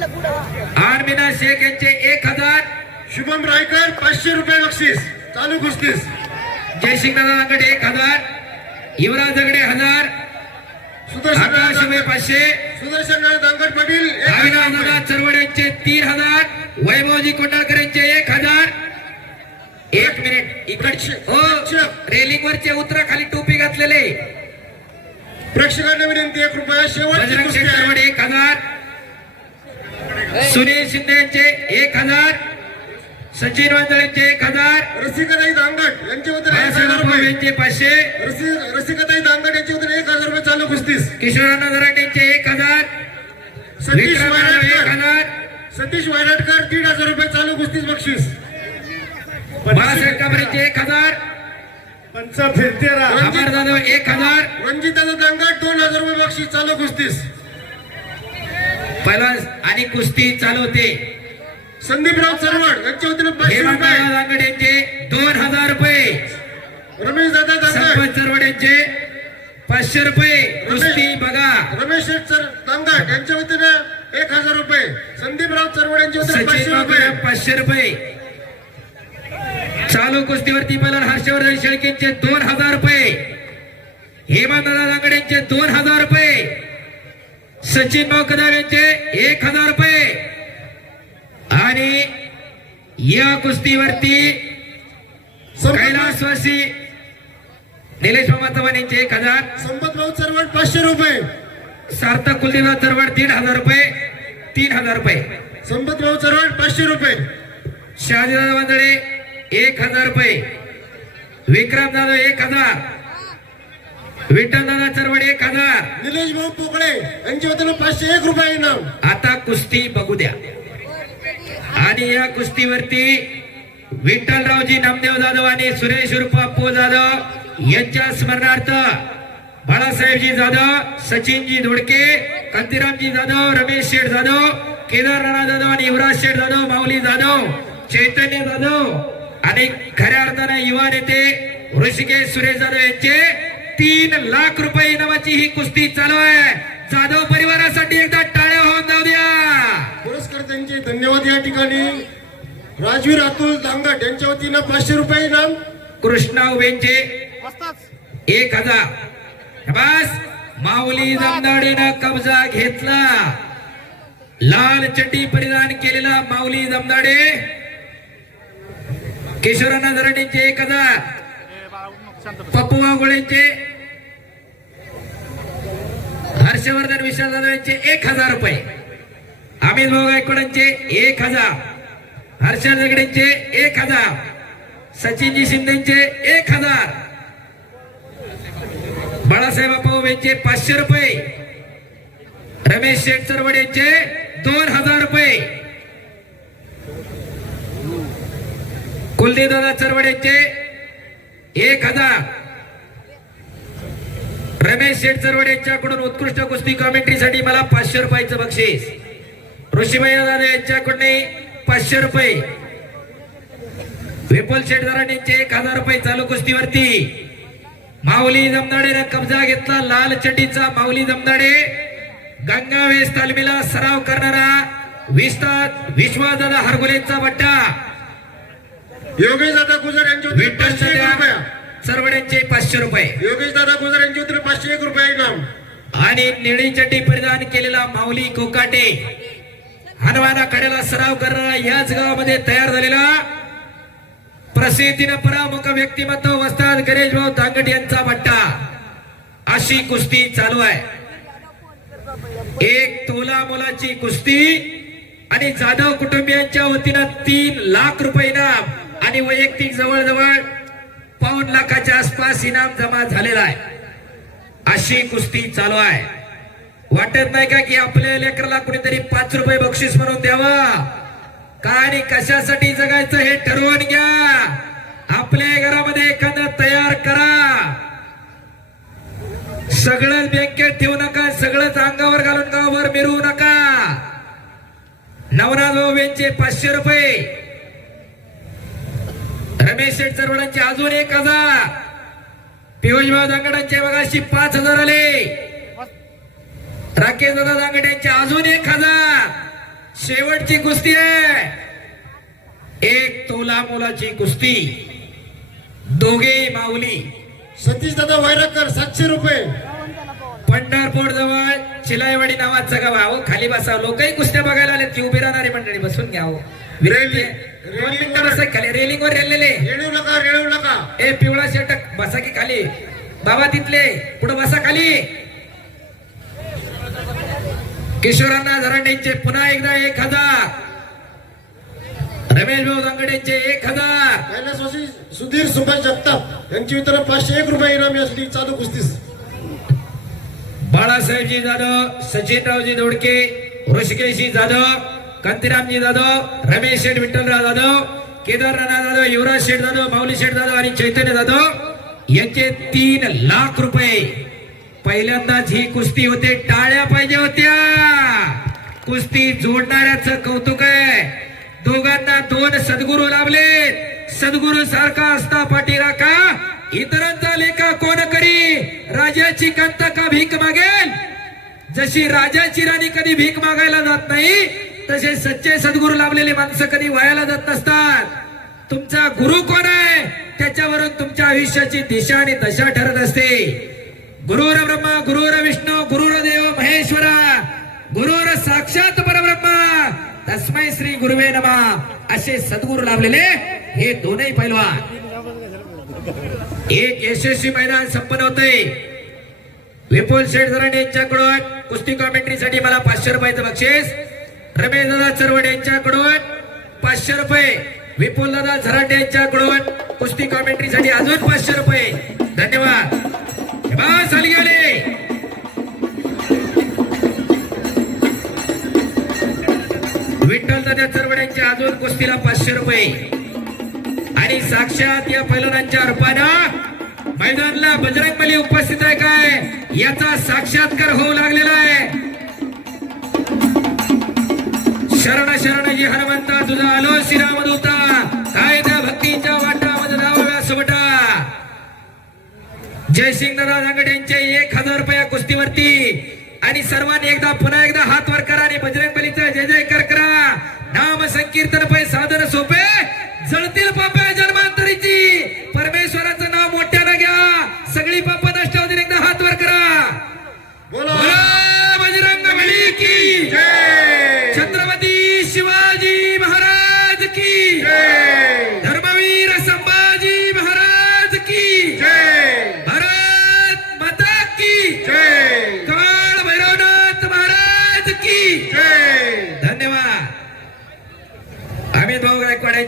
आरमीना शेख यांचे एक हजार. शुभम रायकर पाचशे रुपये बक्षीस. चालू कुस्तीस. जयसिंगदादा दांगडे एक हजार. युवराज दगडे हजार. सुदर्शन पाचशे. सुदर्शन दांगड पाटील चरवड यांचे तीन हजार. वैभवजी कोंडाळकर यांचे एक हजार. एक मिनिट इकडचे हो रेलिंग वरचे उतरा खाली टोपी घातलेले. प्रेक्षकांना विनंती एक रुपया. चरवड एक हजार. सुनील शिंदे यांचे एक हजार सचिन वांदळ यांचे एक हजार रसिकाताई दांगड यांच्या वतीने एक हजार रुपये. यांचे पाचशे रसि- रसिकाताई दांगड यांच्या वतीने एक हजार रुपये चालू कुस्तीस. किशोरांना दराटे यांचे एक हजार सतीश विक्रम एक वायरटकर हजार. सतीश वायरटकर दीड हजार रुपये चालू कुस्तीस बक्षीस. बाळासाहेब कांबरेचे एक हजार पंच फिरते अमर जाधव एक हजार. रणजिताचा दांगड दोन हजार रुपये बक्षीस चालू कुस्तीस. पहिला आणि कुस्ती चालू होते संदीपराव चरवड यांच्या वतीने पाचशे हेमंतराव रुपये. दांगड यांचे दोन हजार रुपये. रमेश दादा संपत चरवड यांचे पाचशे रुपये. कुस्ती बघा. रमेश शेठ सर यांच्या वतीने एक हजार रुपये. संदीपराव चरवड यांच्या वतीने सचिन पाचशे रुपये. पाचशे रुपये. चालू कुस्तीवरती पहिला हर्षवर्धन शेळकेंचे दोन हजार रुपये. हेमंतदादा दांगड यांचे दोन हजार रुपये. सचिन भाऊ कदम यांचे एक हजार रुपये. आणि या कुस्तीवरती कैलासवासी निलेश मामा चव्हाण यांचे एक हजार. संपत भाऊ चरवड पाचशे रुपये. सार्थक कुलदेवराव चरवड तीन हजार रुपये तीन हजार रुपये. संपत भाऊ चरवड पाचशे रुपये. शहाजीदादा वांदळे एक हजार रुपये. विक्रम दादा एक हजार. विठ्ठल दादा चरवड एक हजार. निलेश भाऊ पोकळे यांच्या वतीने पाचशे एक रुपये इनाम. आता कुस्ती बघू द्या. आणि या कुस्तीवरती विठ्ठलरावजी नामदेव जाधव आणि सुरेश उर्फ अप्पू जाधव यांच्या स्मरणार्थ बाळासाहेबजी जाधव सचिनजी धोडके कांतीरामजी जाधव रमेश शेठ जाधव केदार राणा जाधव आणि युवराज शेठ जाधव माऊली जाधव चैतन्य जाधव आणि खऱ्या अर्थाने युवा नेते ऋषिकेश सुरेश जाधव यांचे तीन लाख रुपये इनामाची ही कुस्ती चालू आहे. जाधव परिवारासाठी एकदा टाळ्या होऊन जाऊ द्या. पुरस्कर्त्यांचे धन्यवाद या ठिकाणी. राजवीर अतुल दांगट यांच्या वतीनं पाचशे रुपये इनाम. कृष्णा उभेंचे एक हजार. बस माऊली जमदाडेनं कब्जा घेतला. लाल चड्डी परिधान केलेला माऊली जमदाडे किशोरांना धरणींचे एक हजार. पप्पू वाघोळेंचे. हर्षवर्धन विश्वास जाधव यांचे एक हजार रुपये. अमित भाऊ गायकवाडांचे एक हजार. हर्षवर्धन दगडेंचे एक हजार. सचिनजी शिंदेचे एक हजार. बाळासाहेब यांचे पाचशे रुपये. रमेश शेठ चरवड यांचे दोन हजार रुपये. कुलदीपदादा चरवड यांचे एक हजार. रमेश शेठ चरवड यांच्याकडून उत्कृष्ट कुस्ती कॉमेंट्रीसाठी मला पाचशे रुपयाचं बक्षीस. ऋषीभाई दादा यांच्याकडून पाचशे रुपये. विपुल शेठदारांचे एक हजार रुपये चालू कुस्तीवरती. माऊली जमदाडेनं कब्जा घेतला लाल चड्डीचा माऊली जमदाडे. गंगावेस तालमीला सराव करणारा विस्तार विश्वासदादा हरगुलेंचा बट्टा. योगेश दादा गुजर यांच्या सरवड्यांचे पाचशे रुपये. योगेश दादा गुजर पाचशे एक रुपये इनाम आणि निळी चड्डी परिधान केलेला माऊली कोकाटे. हनुमाना कडेला सराव करणारा याच गावामध्ये तयार झालेला प्रसिद्धीनं परामुख व्यक्तिमत्व वस्ताद गणेश भाऊ दांगट यांचा बट्टा. अशी कुस्ती चालू आहे. एक तोला मोलाची कुस्ती आणि जाधव कुटुंबियांच्या वतीनं तीन लाख रुपये इनाम आणि वैयक्तिक जवळजवळ पाऊन लाखाच्या आसपास इनाम जमा झालेला आहे. अशी कुस्ती चालू आहे. वाटत नाही का की आपल्या लेकराला कुणीतरी पाच रुपये बक्षीस म्हणून द्यावा? का आणि कशासाठी जगायचं हे ठरवून घ्या. आपल्या घरामध्ये एखादं तयार करा. सगळं बँकेत ठेवू नका सगळंच अंगावर घालून गावावर मिरवू नका. नवनाथ भाऊ यांचे पाचशे रुपये. रमेश शेठ चरवडांचे अजून एक हजार. पियुष भाऊ दांगडांचे बघाशी पाच हजार आले. राकेश दादा दांगड यांचे अजून एक हजार. शेवटची कुस्ती आहे. एक तोला मोलाची कुस्ती. दोघे माऊली. सतीश दादा वैराकर सातशे रुपये. पंढरपूर जवळ चिलाईवाडी नावाचं गाव आहे. खाली बसा लोकही कुस्त्या बघायला आले ती उभी राहणारी मंडळी बसून घ्या हो. विनंती आहे. दोन मिनिटं बसा खाली रेलिंग वर रेललेले. रेळू नका रेळू नका. ए पिवळा शर्ट बसा की खाली. बाबा तिथले पुढे बसा खाली. किशोरांना झरांडेंचे पुन्हा एकदा एक हजार. रमेश भाऊ दांगडेंचे एक हजार. सुधीर सुभाष जगताप यांची वितरण पाचशे एक रुपये इनाम यासाठी चालू कुस्तीस. बाळासाहेबजी जाधव सचिनरावजी दोडके ऋषिकेशजी जाधव कांतीरामजी जाधव रमेश शेठ विठ्ठलराव जाधव केदारनाथ जाधव युवराज शेठ जाधव माऊली शेठ जाधव आणि चैतन्य जाधव यांचे तीन लाख रुपये. पहिल्यांदाच ही कुस्ती होते टाळ्या पाहिजे होत्या. कुस्ती जोडणाऱ्याचं कौतुक आहे. दोघांना दोन सद्गुरू लाभले सद्गुरू सारखा असता पाठी राखा इतरांचा लेखा कोण करी? राजाची कांता का भीक मागेल? जशी राजाची राणी कधी भीक मागायला जात नाही तसे सच्चे सद्गुरू लाभलेले माणसं कधी वयाला जात नसतात. तुमचा गुरु कोण आहे? त्याच्यावरून तुमच्या आयुष्याची दिशा आणि दशा ठरत असते. गुरुर ब्रह्मा गुरुर विष्णू गुरुर देव महेश्वरा गुरुर साक्षात परब्रह्मा तस्मै श्री गुरुवे नमा. असे सद्गुरू लाभलेले हे दोनही पैलवान. एक यशस्वी मैदान संपन्न होते विपुल शेठ जरांडे यांच्याकडून कुस्ती कॉमेंट्रीसाठी मला पाचशे रुपयाचं बक्षीस. रमेश दादा चरवड यांच्याकडून पाचशे रुपये. विपुल दादा झरांडे यांच्याकडून कुस्ती कॉमेंट्रीसाठी अजून पाचशे रुपये. धन्यवाद. बस आली. गेले विठ्ठल दादा चरवड यांच्या अजून कुस्तीला पाचशे रुपये. आणि साक्षात या पैलवानांच्या रूपानं मैदानला बजरंग बली उपस्थित आहे काय? याचा साक्षात्कार होऊ लागलेला आहे. शरण शरण जी हनुमंता तुझा आलो श्रीरामदूता काय त्या भक्तीच्या वाटामध्ये धावाव्या सुबटा. जयसिंग दादा यांचे एक हजार रुपया कुस्तीवरती. आणि सर्वांनी एकदा पुन्हा एकदा हात वर करा आणि बजरंग बलीचा जय जयकार करा. नाम संकीर्तन पै साधन सोपे जळतील पाप्या जन्मांतरीची. परमेश्वराचं नाव मोठ्यानं घ्या. सगळी पाप नष्ट होतील. एकदा हात वर करा. बोला. बजरंग बली की. छत्रपती शिवाजी महाराज की.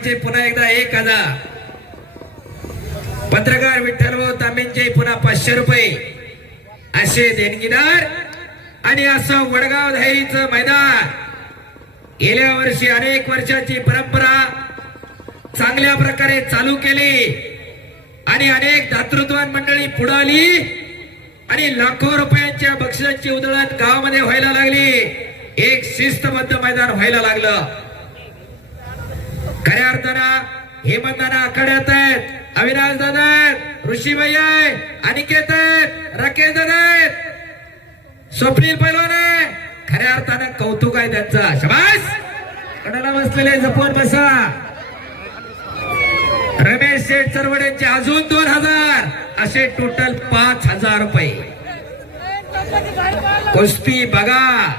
यांचे पुन्हा एकदा एक हजार. पत्रकार विठ्ठलभाऊ तांबेंचे पुन्हा पाचशे रुपये. असे देणगीदार आणि असं वडगाव धाईचं मैदान. गेल्या वर्षी अनेक वर्षाची परंपरा चांगल्या प्रकारे चालू केली. आणि अनेक दातृत्वान मंडळी पुढे आली. आणि लाखो रुपयांच्या बक्षिसांची उधळण गावामध्ये व्हायला लागली. एक शिस्तबद्ध मैदान व्हायला लागलं. खऱ्या अर्थानं हे मैदान आखाड्यात आहेत अविनाश दादा ऋषी ऋषीबाई अनिकेत आहेत राकेश दादा स्वप्नील पैलवान आहे. खऱ्या अर्थानं कौतुक आहे त्यांचं. शबास! कडाला बसलेले जपून बसा. रमेश शेठ चरवडेंचे अजून दोन हजार असे टोटल पाच हजार रुपये. कुस्ती बघा.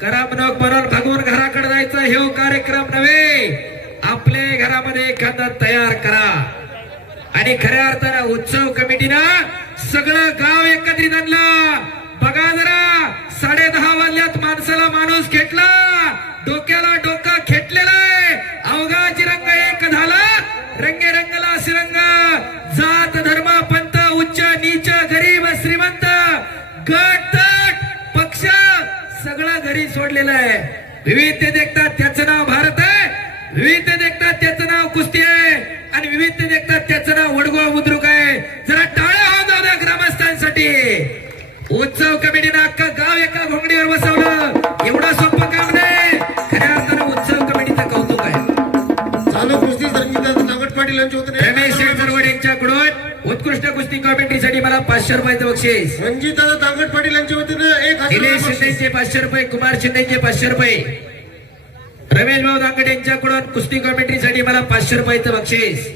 करमणूक म्हणून भागवून घराकडे जायचं हे हो कार्यक्रम नव्हे. आपल्या घरामध्ये एखादा तयार करा. आणि खऱ्या अर्थानं उत्सव कमिटीनं सगळं गाव एकत्रित आणलं. बघा जरा साडे दहा वाजल्यात माणसाला माणूस खेटला. डोक्याला डोका खेटलेला आहे. अवघाची रंग एक झाला. रंगे रंगला रंग जात धर्म पंथ उच्च नीच गरीब श्रीमंत गट तट पक्ष सगळं घरी सोडलेलं आहे. विविध देखतात त्याचं नाव भारत विविध देखतात त्याचं नाव कुस्ती आहे. आणि विविध देखतात त्याचं नाव वडगाव बुद्रुक आहे. जरा टाळ्या होऊन जाऊ ग्रामस्थांसाठी. उत्सव कमिटीनं अख्खं गाव एका घोंगडीवर बसवलं. एवढं सोपं काम नाही. खऱ्या अर्थानं उत्सव कमिटीचं कौतुक आहे. चालू कुस्ती नागट पाटील रमेश यांच्याकडून उत्कृष्ट कुस्ती कॉमेंट्रीसाठी मला पाचशे रुपयाचं बक्षीस. रणजितदादा दांगट पाटील यांच्या वतीनं एक निलेश. शिंदेचे पाचशे रुपये कुमार शिंदेचे पाचशे रुपये. रमेश भाऊ दांगडे यांच्याकडून कुस्ती कॉमेंट्रीसाठी मला पाचशे रुपयाचं बक्षीस.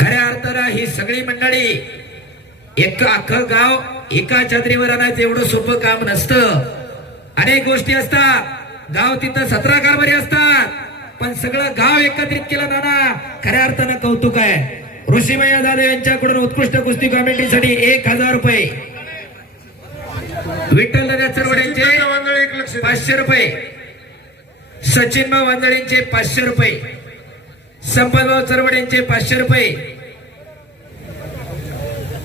खऱ्या अर्थानं ही सगळी मंडळी एक अख्खं गाव एका चादरीवर आणायचं एवढं सोपं काम नसतं. अनेक गोष्टी असतात. गाव तिथं सतरा कारभारी असतात. पण सगळं गाव एकत्रित केलं नाना खऱ्या अर्थानं कौतुक आहे. ऋषीमया जाधव यांच्याकडून उत्कृष्ट कुस्ती कॉमेंट्रीसाठी एक हजार रुपये. विठ्ठल दादा चरवड्यांचे. पाचशे रुपये. सचिन भाऊ वांदळेंचे पाचशे रुपये. संपतभाऊ चरवडेंचे पाचशे रुपये.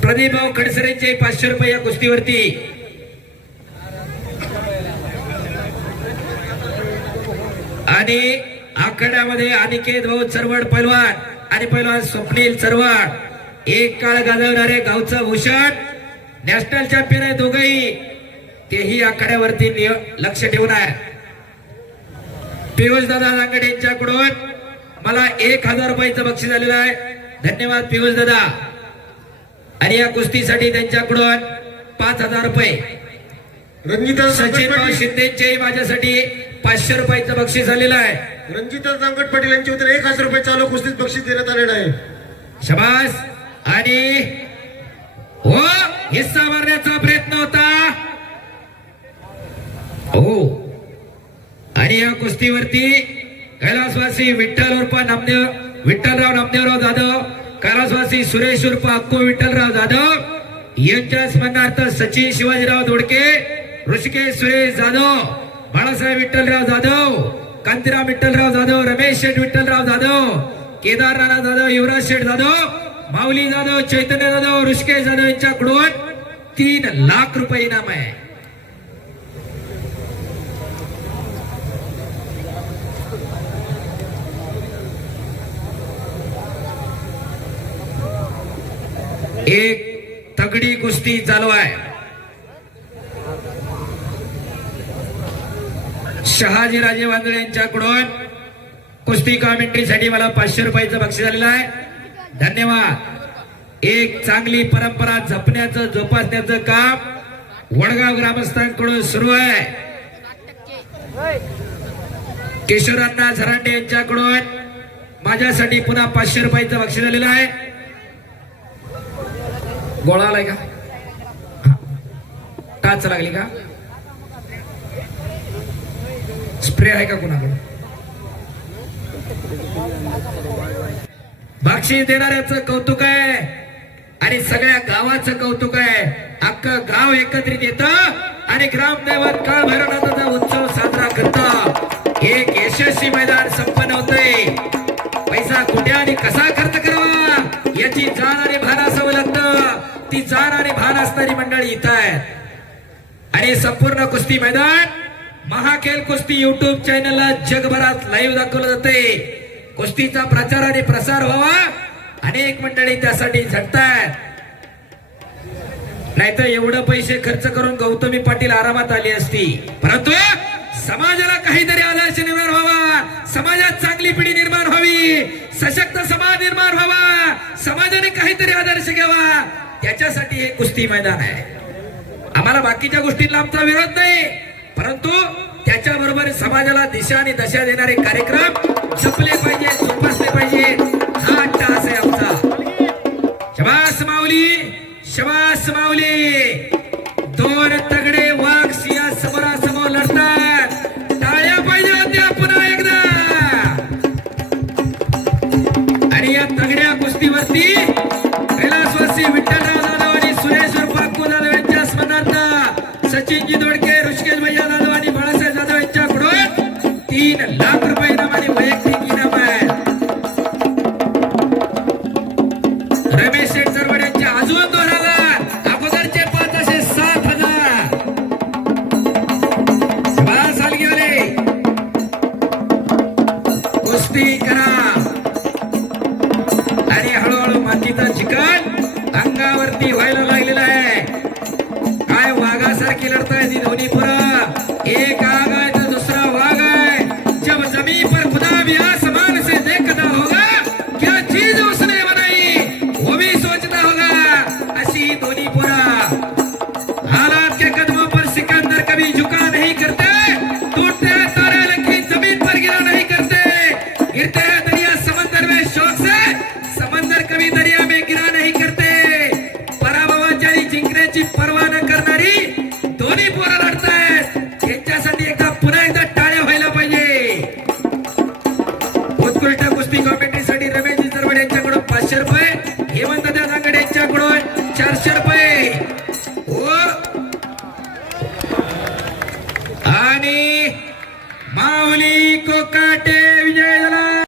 प्रदीपभाऊ खडसरेंचे पाचशे रुपये या कुस्तीवरती. आणि आखाड्यामध्ये अनिकेत भाऊ चरवड पैलवान आणि पैलवान स्वप्नील चरवड. एक काळ गाजवणारे गावचं भूषण नॅशनल चॅम्पियन आहे दोघही. तेही आखाड्यावरती निय- लक्ष ठेवून आहे दादा रांगडे यांच्याकडून मला एक हजार रुपयाचं बक्षीस आलेलं आहे. धन्यवाद पियुष दादा. आणि या कुस्तीसाठी त्यांच्याकडून पाच हजार रुपये. रंजिता सचिन शिंदेचे माझ्यासाठी पाचशे रुपयाचं बक्षीस आलेलं आहे. रंजिता संकट पाटील यांच्या वतीने एक हजार रुपये चालू कुस्तीत बक्षीस देण्यात आलेलं आहे. शबास. आणि हो हिस्सा मारण्याचा प्रयत्न होता. हो. आणि या कुस्तीवरती कैलासवासी विठ्ठल उर्फ नामदेव विठ्ठलराव नामदेवराव जाधव कैलासवासी सुरेश उर्फ अक्को विठ्ठलराव जाधव यांच्या स्मरणार्थ सचिन शिवाजीराव दोडके ऋषिकेश सुरेश जाधव बाळासाहेब विठ्ठलराव जाधव कांतीराम विठ्ठलराव जाधव रमेश शेठ विठ्ठलराव जाधव केदार राणा जाधव युवराज शेठ जाधव माऊली जाधव चैतन्य जाधव ऋषिकेश जाधव यांच्याकडून तीन लाख रुपये इनाम आहे. एक तगडी कुस्ती चालू आहे. शहाजी राजे वांदळे यांच्याकडून कुस्ती कॉमेंट्रीसाठी मला पाचशे रुपयाचं बक्षीस आलेलं आहे. धन्यवाद. एक चांगली परंपरा जपण्याचं जोपासण्याचं काम वडगाव ग्रामस्थांकडून सुरू आहे. किशोरांना झरांडे यांच्याकडून माझ्यासाठी पुन्हा पाचशे रुपयाचं बक्षीस आलेलं आहे. गोळा आलाय का? हा. टाच लागली का? स्प्रे आहे का कुणाकडे बक्षीस देणाऱ्याचं कौतुक आहे आणि सगळ्या गावाचं कौतुक आहे. अख्खं गाव एकत्रित येत आणि ग्रामदैवत काळ भैरवनाथाचा उत्सव साजरा करत एक यशस्वी मैदान संपन्न होते पैसा कुठे आणि कसा खर्च करावा याची जाण आणि भान असावं ती आणि भान असणारी मंडळी इथं आहेत. आणि संपूर्ण कुस्ती मैदान महाखेल कुस्ती युट्यूब चॅनलला जगभरात लाईव्ह दाखवलं जाते कुस्तीचा प्रचार आणि प्रसार व्हावा. अनेक मंडळी त्यासाठी झटतात नाहीतर एवढं पैसे खर्च करून गौतमी पाटील आरामात आली असती. परंतु समाजाला काहीतरी आदर्श निर्माण व्हावा. समाजात चांगली पिढी निर्माण व्हावी. सशक्त समाज निर्माण व्हावा. समाजाने काहीतरी आदर्श घ्यावा. त्याच्यासाठी हे कुस्ती मैदान आहे. आम्हाला बाकीच्या गोष्टींना आमचा विरोध नाही. परंतु त्याच्याबरोबर समाजाला दिशा आणि दशा देणारे कार्यक्रम जपले पाहिजे जोपासले पाहिजे. हा अट्टाहास आहे आमचा. शबास माऊली शबास माऊली. दोन तगडे वाघ सिया समोरासमोर लढतात. टाळ्या पाहिजे होत्या पुन्हा एकदा. आणि या तगड्या कुस्तीवरती अंगावरती व्हायला लागलेला आहे. काय वाघासारखी लढताय ती दोन्ही पुरा. एक